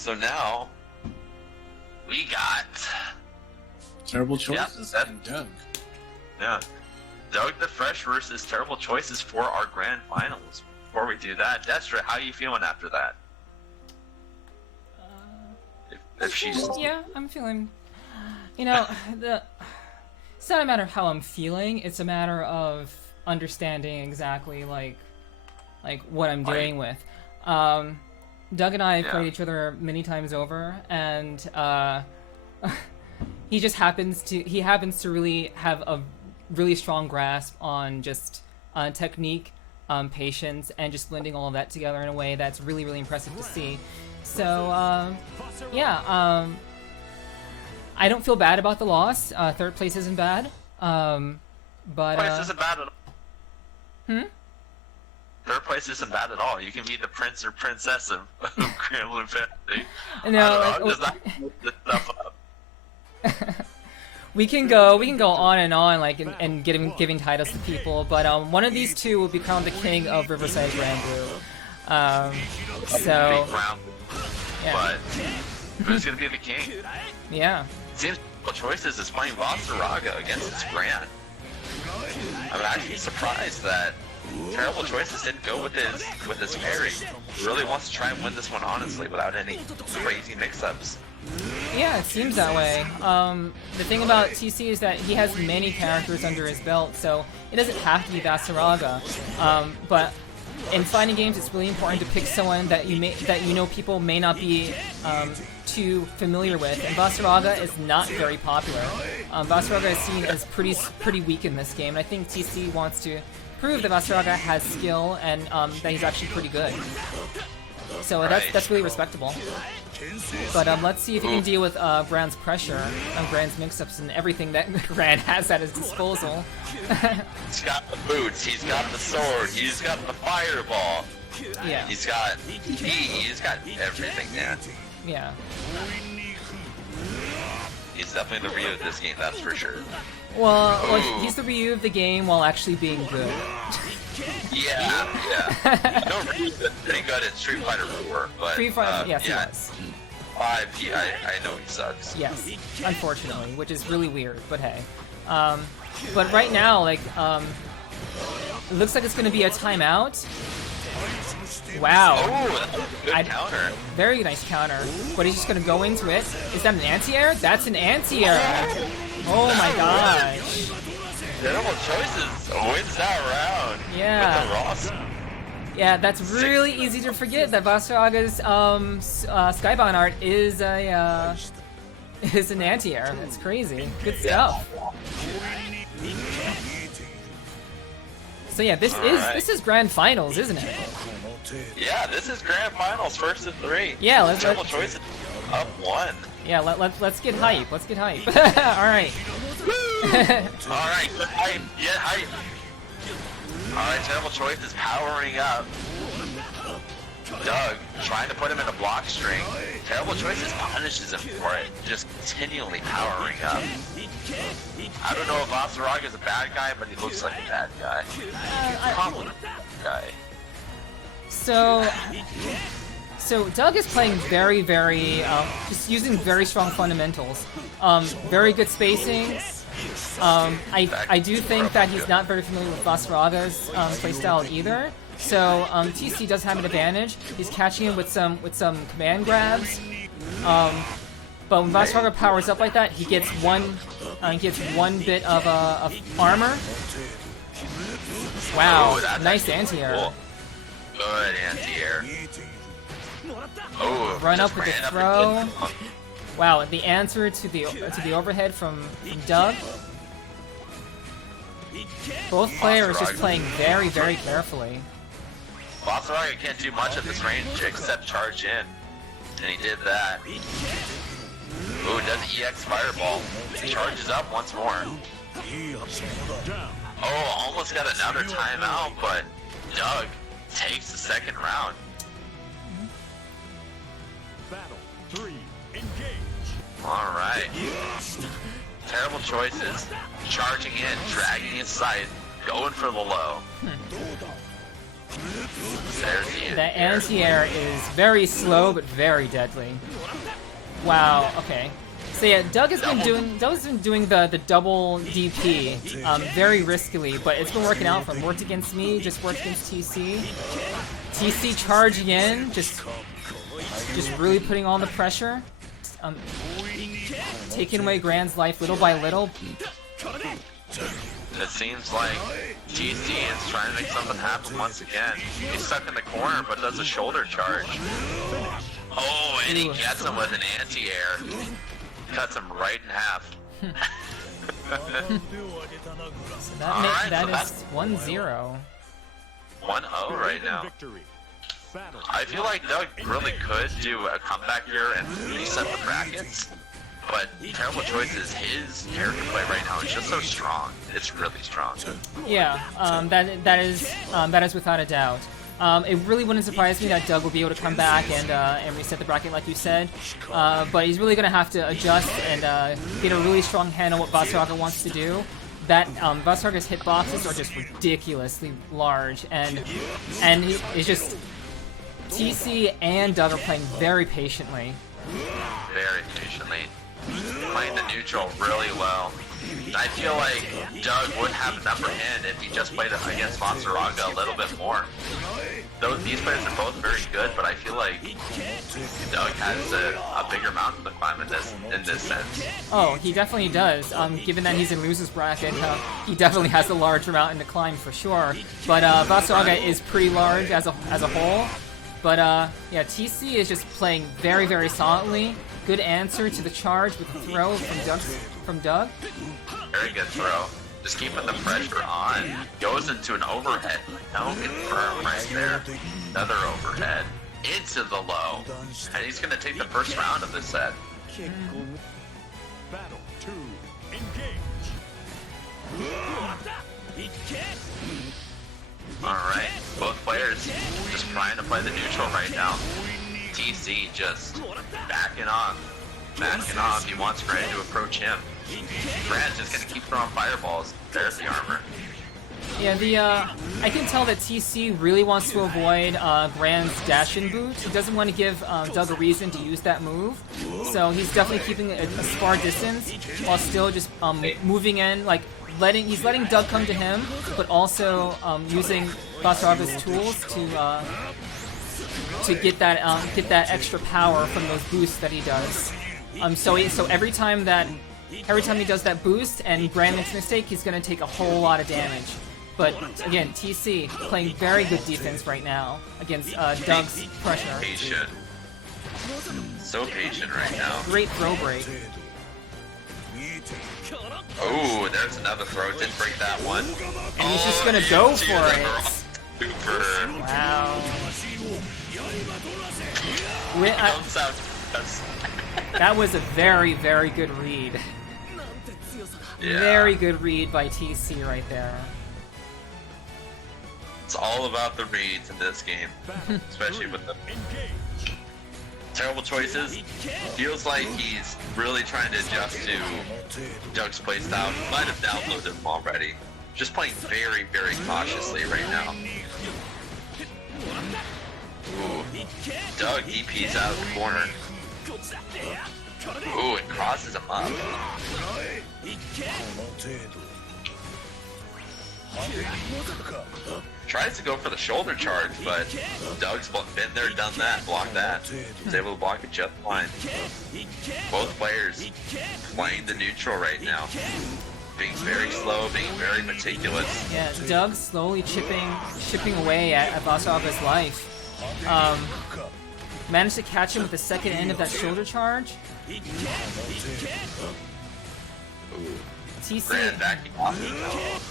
So now we got Terrible Choices and Doug. Yeah. Doug the Fresh versus Terrible Choices for our grand finals. Before we do that, Destra, how are you feeling after that? If she's... Yeah, I'm feeling... You know, it's not a matter of how I'm feeling, it's a matter of understanding exactly, like what I'm dealing with. Doug and I have played each other many times over, and he happens to really have a really strong grasp on just technique, patience, and just blending all of that together in a way that's really, really impressive to see. So, yeah, I don't feel bad about the loss. Third place isn't bad, but... Place isn't bad at all. Hmm? Third place isn't bad at all. You can be the prince or princess of Gremlin Fantasy. No, does that this stuff up? we can go on and on, like, and giving titles to people, but one of these two will become the king of Riverside Grand Blue. So, yeah. But who's gonna be the king? Yeah. Seems Choices is playing Vasaraga against his Grant. I'm actually surprised that Terrible Choices didn't go with his parry. He really wants to try and win this one honestly without any crazy mix-ups. Yeah, it seems that way. The thing about TC is that he has many characters under his belt, so it doesn't have to be Vasaraga. But in fighting games, it's really important to pick someone that you know people may not be too familiar with. And Vasaraga is not very popular. Vasaraga is seen as pretty weak in this game, and I think TC wants to prove that Vasaraga has skill and that he's actually pretty good. So that's really respectable. But let's see if he can deal with Gran's pressure and Gran's mix-ups and everything that Gran has at his disposal. He's got the boots, he's got the sword, he's got the fireball. Yeah. He's got everything, man. Yeah. He's definitely the Ryu of this game, that's for sure. Well, he's the Ryu of the game while actually being good. Yeah. No, Ryu's pretty good at Street Fighter 4, but... Street Fighter, yes, he was. 5, I know he sucks. Yes, unfortunately, which is really weird, but hey. But right now, like, it looks like it's going to be a timeout. Wow. Oh, good counter. Very nice counter. But he's just going to go into it. Is that an anti-air? That's an anti-air. Oh my gosh. Terrible Choices wins that round. Yeah. With the Ross. Yeah, that's really easy to forget that Vasaraga's Skybound art is an anti-air. That's crazy. Good stuff. So yeah, this is grand finals, isn't it? Yeah, this is grand finals, first of 3. Yeah, let's Terrible Choices up 1. Yeah, let's get hype. Let's get hype. All right. All right, get hype. Get hype. All right, Terrible Choices powering up. Doug trying to put him in a block string. Terrible Choices punishes him for it, just continually powering up. I don't know if Vasaraga is a bad guy, but he looks like a bad guy. Probably a bad guy. So Doug is playing very, just using very strong fundamentals. Very good spacing. I do think that he's not very familiar with Vasaraga's playstyle either. So TC does have an advantage. He's catching him with some command grabs. But when Vasaraga powers up like that, he gets one bit of armor. Wow, nice anti-air. Cool. Good anti-air. Oh, run up with the throw. Wow, the answer to the overhead from Doug. Both players just playing very, very carefully. Vasaraga can't do much at this range except charge in, and he did that. Ooh, does EX Fireball. Charges up once more. Oh, almost got another timeout, but Doug takes the second round. Battle 3, engage. Alright. Terrible Choices. Charging in, dragging inside, going for the low. There's The anti-air is very slow but very deadly. Wow. Okay. So yeah, Doug has been doing the double DP very riskily, but it's been working out for him. Worked against me, just worked against TC. TC charging in, just really putting on the pressure, taking away Grand's life little by little. It seems like TC is trying to make something happen once again. He's stuck in the corner, but does a shoulder charge. Oh, and he gets him with an anti-air. Cuts him right in half. So that is 1-0. 1-0 right now. I feel like Doug really could do a comeback here and reset the brackets, but Terrible Choices, his character play right now is just so strong. It's really strong. Yeah, that is without a doubt. It really wouldn't surprise me that Doug will be able to come back and reset the bracket like you said, but he's really going to have to adjust and get a really strong handle what Vasaraga wants to do. That Vasaraga's hitboxes are just ridiculously large, and it's just TC and Doug are playing very patiently. Very patiently. Playing the neutral really well. I feel like Doug would have an upper hand if he just played against Vasaraga a little bit more. These players are both very good, but I feel like Doug has a bigger mountain to climb in this sense. Oh, he definitely does. Given that he's in loser's bracket, he definitely has a larger mountain to climb for sure. But Vasaraga is pretty large as a whole. But yeah, TC is just playing very, very solidly. Good answer to the charge with the throw from Doug. Very good throw. Just keeping the pressure on. Goes into an overhead. No confirm right there. Another overhead. Into the low. And he's going to take the first round of this set. Battle 2, engage. Alright, both players just trying to play the neutral right now. TC just backing off. He wants Grand to approach him. Grand's just gonna keep throwing fireballs. There's the armor. Yeah, I can tell that TC really wants to avoid Grand's dash-in boot. He doesn't want to give Doug a reason to use that move, so he's definitely keeping a spar distance while still just moving in, like he's letting Doug come to him, but also using Vasaraga's tools to get that extra power from those boosts that he does. So every time he does that boost and Grand makes a mistake, he's gonna take a whole lot of damage. But again, TC playing very good defense right now against Doug's pressure. Patient. So patient right now. Great throw break. Oh, there's another throw. Didn't break that one. And he's just gonna go for it. Super. Wow. That was a very, very good read. Yeah. Very good read by TC right there. It's all about the reads in this game, especially with the Terrible Choices. Feels like he's really trying to adjust to Doug's playstyle. He might have downloaded him already. Just playing very, very cautiously right now. Ooh. Doug DP's out of the corner. Ooh, it crosses him up. Tries to go for the shoulder charge, but Doug's been there, done that, blocked that. He's able to block it just fine. Both players playing the neutral right now. Being very slow, being very meticulous. Yeah, Doug slowly chipping away at Vasaraga's life. Managed to catch him with the second end of that shoulder charge. TC,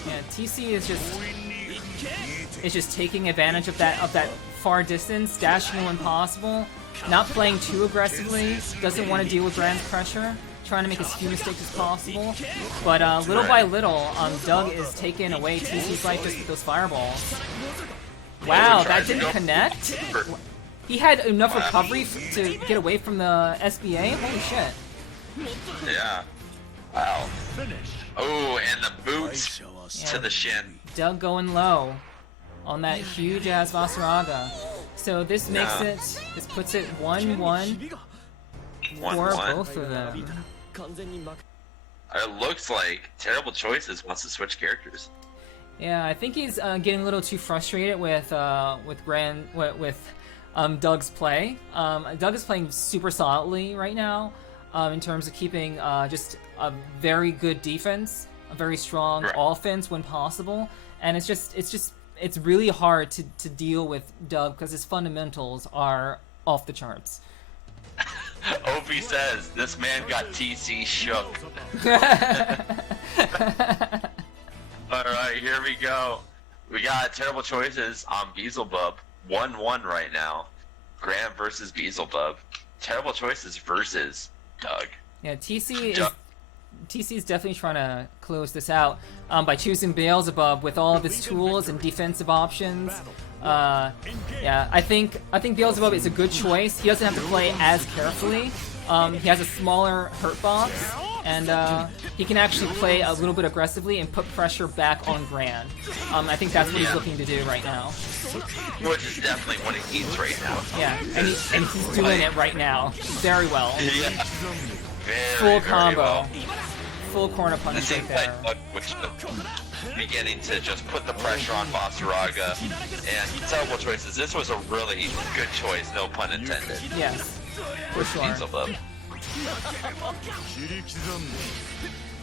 yeah, TC is just taking advantage of that far distance, dashing when possible, not playing too aggressively, doesn't want to deal with Grand's pressure, trying to make as few mistakes as possible. But little by little, Doug is taking away TC's life just with those fireballs. Wow, that didn't connect? He had enough recovery to get away from the SBA? Holy shit. Yeah. Wow. Oh, and the boots to the shin. Doug going low. on that huge ass Vasaraga. So this makes it, this puts it 1-1 for both of them. It looks like Terrible Choices wants to switch characters. Yeah, I think he's getting a little too frustrated with Doug's play. Doug is playing super solidly right now in terms of keeping just a very good defense, a very strong offense when possible, and it's really hard to deal with Doug because his fundamentals are off the charts. Opie says, this man got TC shook. Alright, here we go. We got Terrible Choices on Beelzebub. 1-1 right now. Graham versus Beelzebub. Terrible Choices versus Doug. Yeah, TC is definitely trying to close this out by choosing Beelzebub with all of his tools and defensive options. Yeah, I think Beelzebub is a good choice. He doesn't have to play as carefully. He has a smaller hurt box, and he can actually play a little bit aggressively and put pressure back on Gran. I think that's what he's looking to do right now. Which is definitely what he needs right now. Yeah, and he's doing it right now very well. Yeah. Full combo. Well. Full corner punish right there. Which beginning to just put the pressure on Vasaraga. And Terrible Choices, this was a really good choice, no pun intended. Yes, for sure.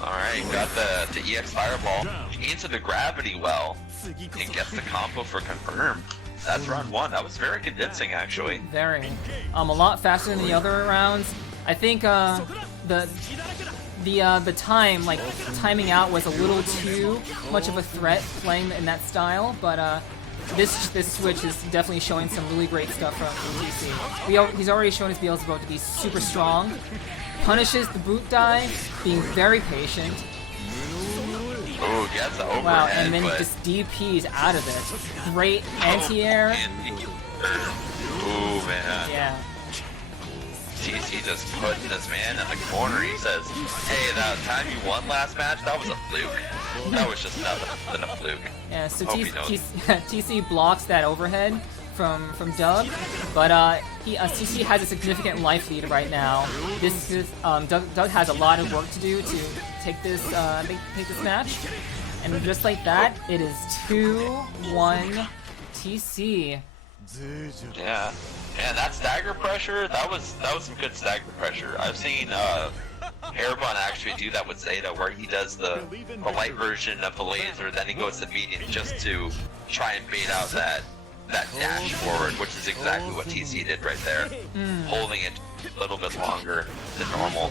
Alright, got the EX Fireball into the Gravity Well and gets the combo for Confirm. That's round 1. That was very convincing, actually. Very. A lot faster than the other rounds. I think the timing out was a little too much of a threat playing in that style, but this switch is definitely showing some really great stuff from TC. He's already shown his Beelzebub to be super strong. Punishes the boot dive, being very patient. Oh, gets the overhead. Wow, and then just DPs out of it. Great anti-air. Ooh, man. Yeah. TC just putting this man in the corner. He says, hey, that time you won last match, that was a fluke. That was just nothing than a fluke. Yeah, so TC blocks that overhead from Doug, but TC has a significant life lead right now. Doug has a lot of work to do to take this match, and just like that, it is 2-1 TC. Yeah, and that stagger pressure, that was some good stagger pressure. I've seen Airbun actually do that with Zeta, where he does the light version of the laser, then he goes to medium just to try and bait out that dash forward, which is exactly what TC did right there, holding it a little bit longer than normal.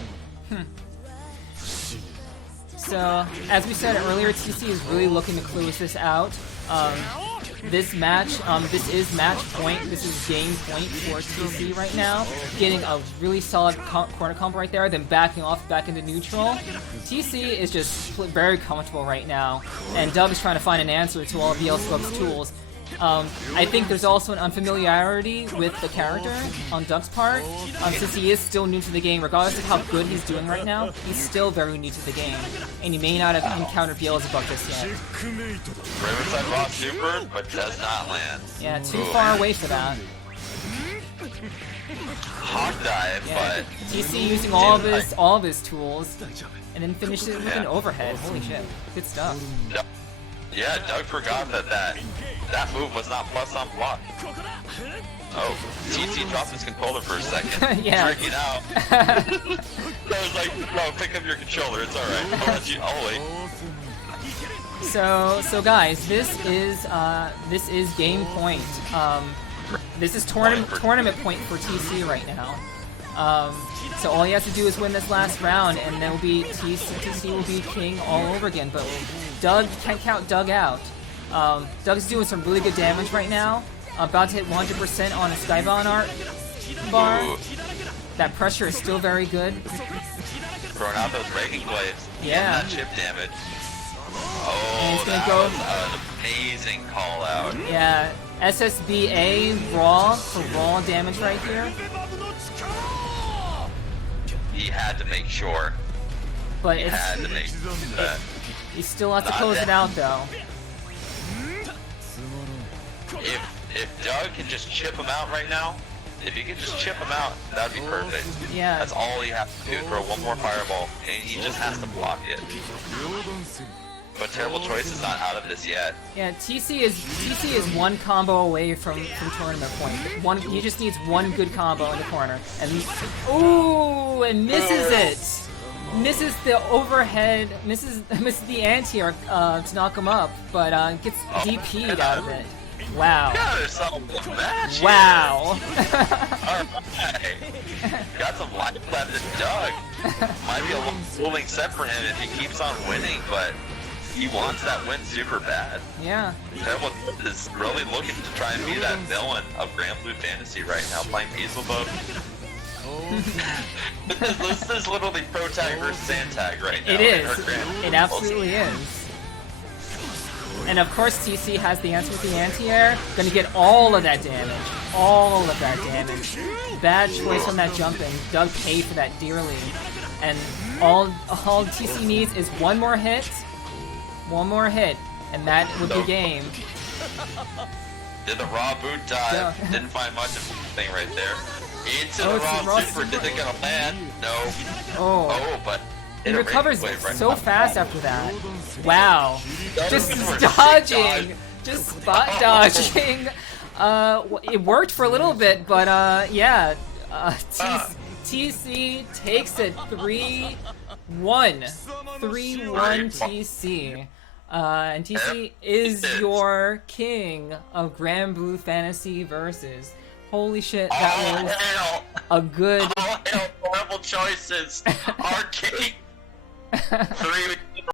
So, as we said earlier, TC is really looking to close this out. This match, this is match point, this is game point for TC right now. Getting a really solid corner combo right there, then backing off back into neutral. TC is just very comfortable right now, and Doug is trying to find an answer to all of Beelzebub's tools. I think there's also an unfamiliarity with the character on Doug's part, since he is still new to the game. Regardless of how good he's doing right now, he's still very new to the game, and he may not have encountered Beelzebub just yet. Riverside boss super, but does not land. Yeah, too far away for that. Hawk dive, yeah, but TC using all of his tools, and then finishes it with an overhead. Holy shit, good stuff. Yeah, Doug forgot that move was not plus on block. Oh, TC dropped his controller for a second. Yeah. Freaking out. I was like, bro, pick up your controller, it's alright. I'll wait. So guys, this is game point. This is tournament point for TC right now. So all he has to do is win this last round, and then TC will be king all over again. But Doug can't count Doug out. Doug's doing some really good damage right now. About to hit 100% on a Skybound art bar. Ooh. That pressure is still very good. Throwing out those raking blades. Yeah. That chip damage. And Oh, that was an amazing call out. Yeah, SSBA raw for raw damage right here. He had to make sure. But He had to make sure that. he still has to close it out though. if Doug can just chip him out right now, if he could just chip him out, that'd be perfect. Yeah. That's all he has to do, throw one more fireball, and he just has to block it. But Terrible Choice is not out of this yet. Yeah, TC is one combo away from tournament point. He just needs one good combo in the corner, and and misses it. Misses the overhead, misses the anti-air to knock him up, but gets DP'd out of it. Wow. Got herself a match. Wow. Alright. Got some life left in Doug. Might be a little fooling set for him if he keeps on winning, but he wants that win super bad. Yeah. Terrible is really looking to try and be that villain of Grand Blue Fantasy right now, playing Diesel mode. This is literally pro tag versus anti-tag right now. It is. It absolutely is. And of course TC has the answer with the anti-air. Gonna get all of that damage. All of that damage. Bad choice on that jumping. Doug paid for that dearly. And all TC needs is one more hit. One more hit. And that would be game. Did the raw boot dive. Didn't find much of anything right there. Into the raw super. Did it gonna land? No. Oh, but he recovers so fast after that. Wow. Just dodging. Just spot dodging. It worked for a little bit, but yeah. TC takes it 3-1. 3-1 TC. And TC is your king of Grand Blue Fantasy Versus. Holy shit, that was a good... All hail Terrible Choices, our king. 3